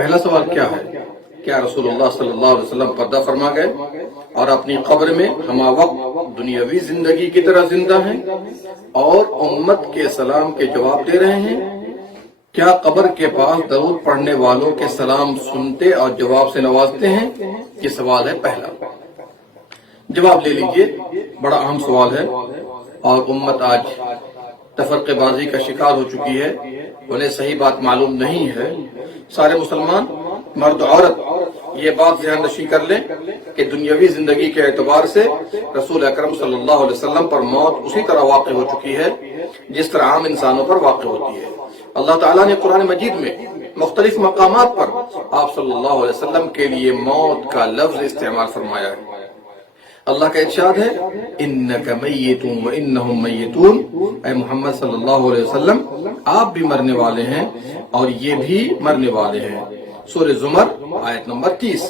پہلا سوال کیا ہے؟ کیا رسول اللہ صلی اللہ علیہ وسلم پردہ فرما گئے اور اپنی قبر میں ہما وقت دنیاوی زندگی کی طرح زندہ ہیں اور امت کے سلام کے جواب دے رہے ہیں؟ کیا قبر کے پاس درود پڑھنے والوں کے سلام سنتے اور جواب سے نوازتے ہیں؟ یہ سوال ہے پہلا۔ جواب لے لیجئے، بڑا اہم سوال ہے اور امت آج تفرقے بازی کا شکار ہو چکی ہے، انہیں صحیح بات معلوم نہیں ہے۔ سارے مسلمان مرد عورت یہ بات ذہن نشین کر لیں کہ دنیاوی زندگی کے اعتبار سے رسول اکرم صلی اللہ علیہ وسلم پر موت اسی طرح واقع ہو چکی ہے جس طرح عام انسانوں پر واقع ہوتی ہے۔ اللہ تعالیٰ نے قرآن مجید میں مختلف مقامات پر آپ صلی اللہ علیہ وسلم کے لیے موت کا لفظ استعمال فرمایا ہے۔ اللہ کا ارشاد ہے انک میت وانہم میتون، اے محمد صلی اللہ علیہ وسلم آپ بھی مرنے والے ہیں اور یہ بھی مرنے والے ہیں۔ سورہ زمر آیت نمبر 30۔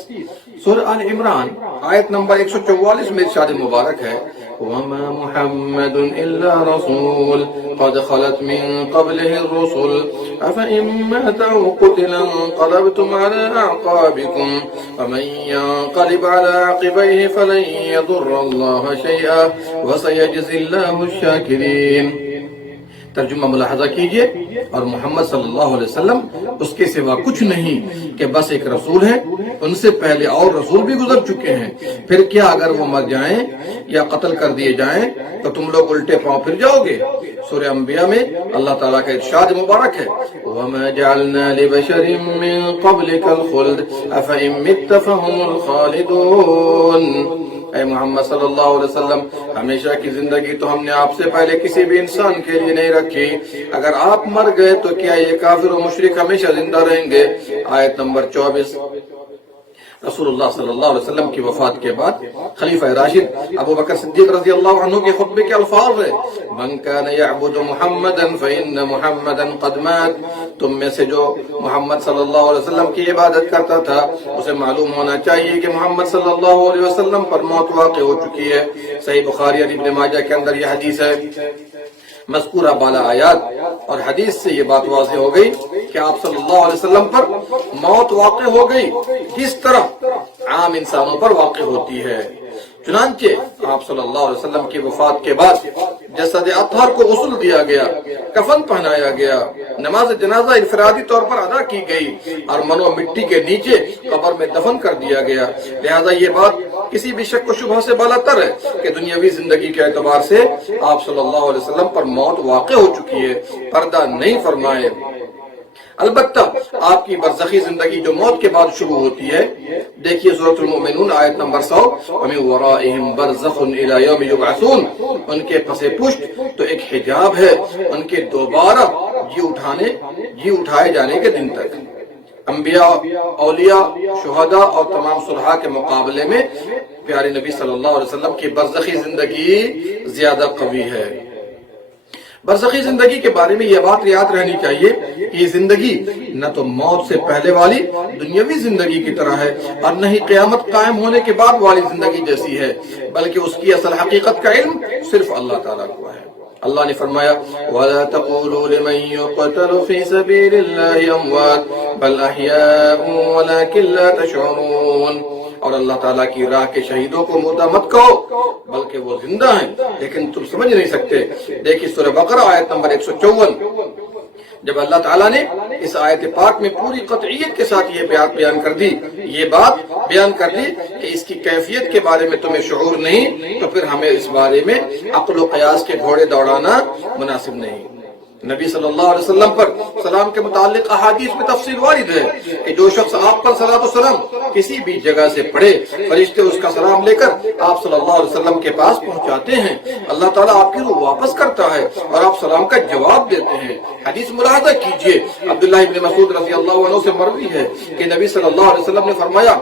سورہ آل عمران آیت نمبر 144 میں ارشاد مبارک ہے وَمَا مُحَمَّدٌ إِلَّا رَسُولٌ قَدْ خَلَتْ مِن قَبْلِهِ الرُّسُلُ أَفَإِن مَّاتَ أَوْ قُتِلَ انقَلَبْتُمْ عَلَىٰ أَعْقَابِكُمْ وَمَن يَنقَلِبْ عَلَىٰ عَقِبَيْهِ فَلَن يَضُرَّ اللَّهَ شَيْئًا وَسَيَجْزِي اللَّهُ الشَّاكِرِينَ۔ ترجمہ ملاحظہ کیجئے، اور محمد صلی اللہ علیہ وسلم اس کے سوا کچھ نہیں کہ بس ایک رسول ہے، ان سے پہلے اور رسول بھی گزر چکے ہیں، پھر کیا اگر وہ مر جائیں یا قتل کر دیے جائیں تو تم لوگ الٹے پاؤں پھر جاؤ گے؟ سورہ انبیاء میں اللہ تعالیٰ کا ارشاد مبارک ہے وَمَا جَعَلْنَا لِبَشَرٍ مِّن قَبْلِكَ الْخُلْدَ أَفَإِن مِّتَّ فَهُمُ الْخَالِدُونَ۔ اے محمد صلی اللہ علیہ وسلم ہمیشہ کی زندگی تو ہم نے آپ سے پہلے کسی بھی انسان کے لیے نہیں رکھی، اگر آپ مر گئے تو کیا یہ کافر و مشرک ہمیشہ زندہ رہیں گے؟ آیت نمبر 24۔ رسول اللہ صلی اللہ علیہ وسلم کی وفات کے بعد خلیفہ راشد ابو بکر صدیق رضی اللہ عنہ کے خطبے کے الفاظ ہیں من کان یعبد محمدا فإن محمدا قد مات، تم میں سے جو محمد صلی اللہ علیہ وسلم کی عبادت کرتا تھا اسے معلوم ہونا چاہیے کہ محمد صلی اللہ علیہ وسلم پر موت واقع ہو چکی ہے۔ صحیح بخاری اور ابن ماجہ کے اندر یہ حدیث ہے۔ مذکورہ بالا آیات اور حدیث سے یہ بات واضح ہو گئی کہ آپ صلی اللہ علیہ وسلم پر موت واقع ہو گئی جس طرح عام انسانوں پر واقع ہوتی ہے۔ چنانچہ آپ صلی اللہ علیہ وسلم کی وفات کے بعد جسد اطہر کو غسل دیا گیا، کفن پہنایا گیا، نماز جنازہ انفرادی طور پر ادا کی گئی اور منو مٹی کے نیچے قبر میں دفن کر دیا گیا۔ لہذا یہ بات کسی بھی شک و شبہ سے بالاتر ہے کہ دنیاوی زندگی کے اعتبار سے آپ صلی اللہ علیہ وسلم پر موت واقع ہو چکی ہے، پردہ نہیں فرمائے۔ البتہ آپ کی برزخی زندگی جو موت کے بعد شروع ہوتی ہے، دیکھیے سورۃ المؤمنون آیت نمبر 100 وَمِن وَرَائِهِمْ بَرْزَخٌ إِلَىٰ يَوْمِ يُبْعَثُونَ، ان کے پس پشت تو ایک حجاب ہے ان کے دوبارہ جی اٹھائے جانے کے دن تک۔ انبیاء، اولیاء، شہداء اور تمام صلحاء کے مقابلے میں پیارے نبی صلی اللہ علیہ وسلم کی برزخی زندگی زیادہ قوی ہے۔ برزخی زندگی کے بارے میں یہ بات یاد رہنی چاہیے کہ یہ زندگی نہ تو موت سے پہلے والی دنیاوی زندگی کی طرح ہے اور نہ ہی قیامت قائم ہونے کے بعد والی زندگی جیسی ہے، بلکہ اس کی اصل حقیقت کا علم صرف اللہ تعالیٰ کو ہے۔ اللہ نے فرمایا وَلَا تَقُولُوا لِمَن يُقْتَلُ فِي سَبِيلِ اللَّهِ أَمْوَاتٌ بَلْ أَحْيَاءٌ وَلَٰكِن لَّا تَشْعُرُونَ، اور اللہ تعالیٰ کی راہ کے شہیدوں کو مردہ مت کہو بلکہ وہ زندہ ہیں لیکن تم سمجھ نہیں سکتے۔ دیکھیے سورہ بقرہ آیت نمبر 154۔ جب اللہ تعالیٰ نے اس آیت پاک میں پوری قطعیت کے ساتھ یہ بات بیان کر دی کہ اس کی کیفیت کے بارے میں تمہیں شعور نہیں، تو پھر ہمیں اس بارے میں عقل و قیاس کے گھوڑے دوڑانا مناسب نہیں۔ نبی صلی اللہ علیہ وسلم پر سلام کے متعلق احادیث میں تفصیل وارد ہے کہ جو شخص آپ پر صلاۃ و سلام کسی بھی جگہ سے پڑھے، فرشتے اس کا سلام لے کر آپ صلی اللہ علیہ وسلم کے پاس پہنچاتے ہیں، اللہ تعالیٰ آپ کی روح واپس کرتا ہے اور آپ سلام کا جواب دیتے ہیں۔ حدیث ملاحظہ کیجئے، عبداللہ ابن مسعود رضی اللہ عنہ سے مروی ہے کہ نبی صلی اللہ علیہ وسلم نے فرمایا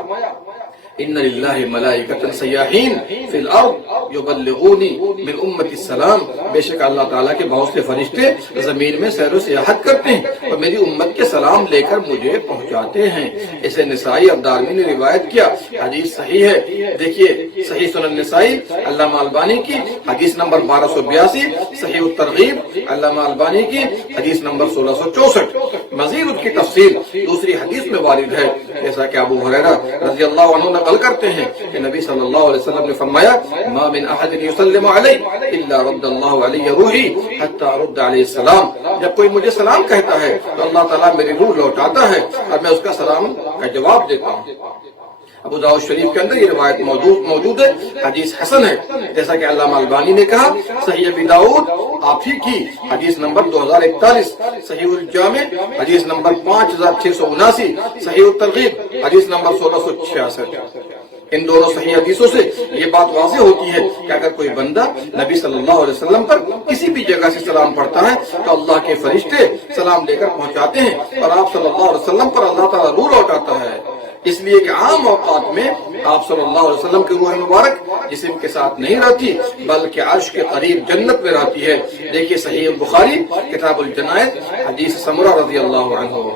ان للہ ملائکۃ سیاحین فی الارض یبلغونی من امتی السلام، بے شک اللہ تعالیٰ کے بہت سے فرشتے زمین میں سیر و سیاحت کرتے ہیں اور میری امت کے سلام لے کر مجھے پہنچاتے ہیں۔ اسے نسائی اور دارمی نے روایت کیا، حدیث صحیح ہے۔ دیکھیے صحیح سنن نسائی علامہ البانی کی حدیث نمبر 1282، صحیح الترغیب علامہ البانی کی حدیث نمبر 1664۔ مزید اس کی تفصیل دوسری حدیث میں وارد ہے، جیسا کہ ابو ہریرہ رضی اللہ عنہ نقل کرتے ہیں کہ نبی صلی اللہ علیہ وسلم نے فرمایا، ما من احد یسلم علی الا رد اللہ علی روحی حتی ارد علیہ السلام، جب کوئی مجھے سلام کہتا ہے تو اللہ تعالیٰ میری روح لوٹاتا ہے اور میں اس کا سلام کا جواب دیتا ہوں۔ ابو داؤد شریف کے اندر یہ روایت موجود ہے، حدیث حسن ہے، جیسا کہ علامہ البانی نے کہا۔ صحیح ابی داؤد آپ ہی کی حدیث نمبر 2041، صحیح الجامع حدیث نمبر 5679، صحیح الترغیب حدیث نمبر 1666۔ ان دونوں صحیح حدیثوں سے یہ بات واضح ہوتی ہے کہ اگر کوئی بندہ نبی صلی اللہ علیہ وسلم پر کسی بھی جگہ سے سلام پڑھتا ہے تو اللہ کے فرشتے سلام لے کر پہنچاتے ہیں اور آپ صلی اللہ علیہ وسلم پر اللہ تعالیٰ روح لوٹاتا ہے، اس لیے کہ عام اوقات میں آپ صلی اللہ علیہ وسلم کی روح مبارک جسم کے ساتھ نہیں رہتی بلکہ عرش کے قریب جنت میں رہتی ہے۔ دیکھیے صحیح بخاری کتاب الجنائز حدیث سمرہ رضی اللہ عنہ،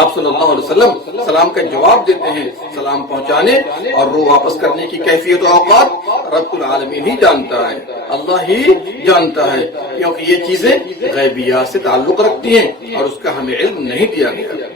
آپ صلی اللہ علیہ وسلم سلام کا جواب دیتے ہیں۔ سلام پہنچانے اور روح واپس کرنے کی کیفیت و اوقات رب العالمین ہی جانتا ہے، اللہ ہی جانتا ہے، کیونکہ یہ چیزیں غیبیات سے تعلق رکھتی ہیں اور اس کا ہمیں علم نہیں دیا گیا۔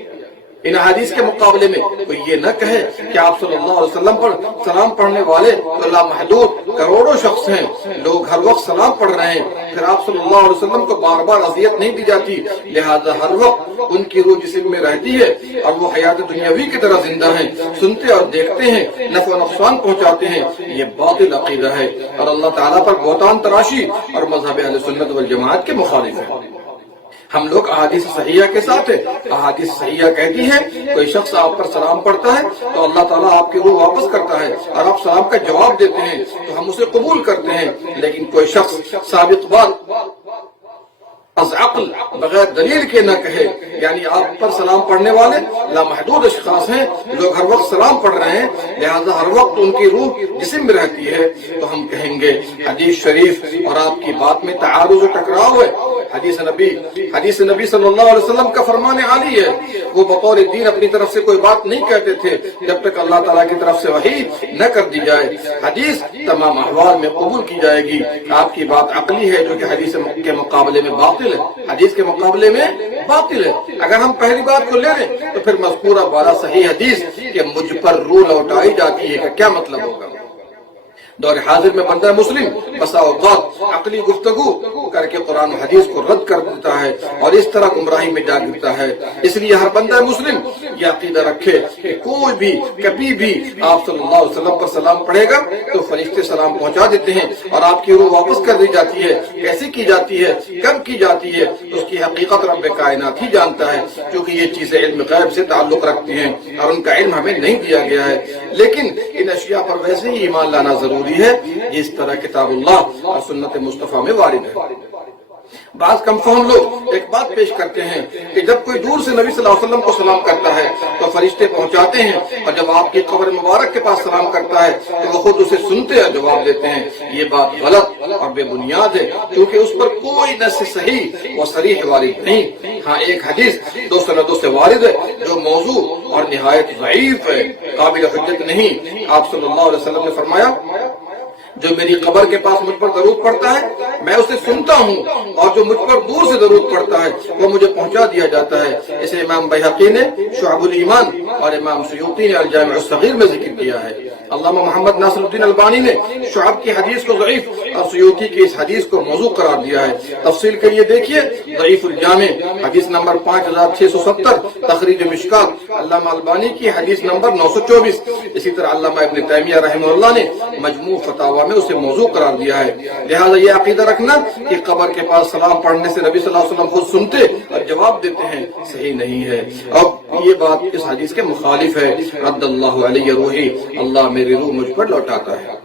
ان حدیث کے مقابلے میں کوئی یہ نہ کہے کہ آپ صلی اللہ علیہ وسلم پر سلام پڑھنے والے لامحدود کروڑوں شخص ہیں، لوگ ہر وقت سلام پڑھ رہے ہیں، پھر آپ صلی اللہ علیہ وسلم کو بار بار اذیت نہیں دی جاتی، لہذا ہر وقت ان کی روح جسم میں رہتی ہے اور وہ حیات دنیاوی کی طرح زندہ ہیں، سنتے اور دیکھتے ہیں، نفع و نقصان پہنچاتے ہیں۔ یہ باطل عقیدہ ہے اور اللہ تعالیٰ پر بہتان تراشی اور مذہب اہل سنت والجماعت کے مخالف ہے۔ ہم لوگ احادیث صحیحہ کے ساتھ ہیں۔ احادیث صحیحہ کہتی ہیں کوئی شخص آپ پر سلام پڑھتا ہے تو اللہ تعالیٰ آپ کی روح واپس کرتا ہے اور آپ سلام کا جواب دیتے ہیں تو ہم اسے قبول کرتے ہیں، لیکن کوئی شخص ثابت بات از عقل بغیر دلیل کے نہ کہے، یعنی آپ پر سلام پڑھنے والے لامحدود اشخاص ہیں، لوگ ہر وقت سلام پڑھ رہے ہیں، لہذا ہر وقت ان کی روح جسم میں رہتی ہے، تو ہم کہیں گے حدیث شریف اور آپ کی بات میں تعارض و ٹکراؤ ہے۔ حدیث نبی صلی اللہ علیہ وسلم کا فرمان عالی ہے، وہ بطور دین اپنی طرف سے کوئی بات نہیں کہتے تھے جب تک اللہ تعالیٰ کی طرف سے وحی نہ کر دی جائے۔ حدیث تمام احوال میں قبول کی جائے گی۔ آپ کی بات عقلی ہے جو کہ حدیث کے مقابلے میں باطل ہے، حدیث کے مقابلے میں باطل ہے۔ اگر ہم پہلی بات کو لے لیں تو پھر مذکورہ بارہ صحیح حدیث کہ مجھ پر روح لوٹائی جاتی ہے کا کیا مطلب ہوگا؟ دور حاضر میں بندہ مسلم بسا اوقات عقلی گفتگو کر کے قرآن و حدیث کو رد کر دیتا ہے اور اس طرح گمراہی میں جا گرتا ہے۔ اس لیے ہر بندہ مسلم یہ عقیدہ رکھے کہ کوئی بھی کبھی بھی آپ صلی اللہ علیہ وسلم پر سلام پڑھے گا تو فرشتے سلام پہنچا دیتے ہیں اور آپ کی روح واپس کر دی جاتی ہے۔ کیسے کی جاتی ہے، کب کی جاتی ہے، اس کی حقیقت رب کائنات ہی جانتا ہے، کیونکہ یہ چیزیں علم غیب سے تعلق رکھتی ہیں اور ان کا علم ہمیں نہیں دیا گیا ہے۔ لیکن ان اشیاء پر ویسے ہی ایمان لانا ضروری ہے جس طرح کتاب اللہ اور سنت مصطفیٰ میں وارد ہے۔ بعض کم فہم لوگ ایک بات پیش کرتے ہیں کہ جب کوئی دور سے نبی صلی اللہ علیہ وسلم کو سلام کرتا ہے تو فرشتے پہنچاتے ہیں، اور جب آپ کی قبر مبارک کے پاس سلام کرتا ہے تو وہ خود اسے سنتے اور جواب دیتے ہیں۔ یہ بات غلط اور بے بنیاد ہے، کیونکہ اس پر کوئی نص صحیح و صریح وارد نہیں۔ ہاں ایک حدیث دو سندوں سے وارد ہے جو موضوع اور نہایت ضعیف ہے، قابل حجت نہیں۔ آپ صلی اللہ علیہ وسلم نے فرمایا، جو میری قبر کے پاس مجھ پر درود پڑھتا ہے میں اسے سنتا ہوں، اور جو مجھ پر دور سے درود پڑھتا ہے وہ مجھے پہنچا دیا جاتا ہے۔ اسے امام بیہقی نے شعب الایمان اور امام سیوطی نے الجامع الصغیر میں ذکر کیا ہے۔ علامہ محمد ناصر الدین البانی نے شعب کی حدیث کو ضعیف اور سیوطی کی اس حدیث کو موضوع قرار دیا ہے۔ تفصیل کے لیے دیکھیے ضعیف الجامع حدیث نمبر 5670، تخریج مشکات علامہ البانی کی حدیث نمبر 924۔ اسی طرح علامہ ابن تیمیہ رحمہ اللہ نے مجموع فتاوی میں اسے موضوع قرار دیا ہے۔ لہذا یہ عقیدہ رکھنا کہ قبر کے پاس سلام پڑھنے سے نبی صلی اللہ علیہ وسلم خود سنتے اور جواب دیتے ہیں صحیح نہیں ہے، اور یہ بات اس حدیث کے مخالف ہے۔ رد اللہ علیہ روحی، اللہ میری روح مجھ پر لوٹاتا ہے۔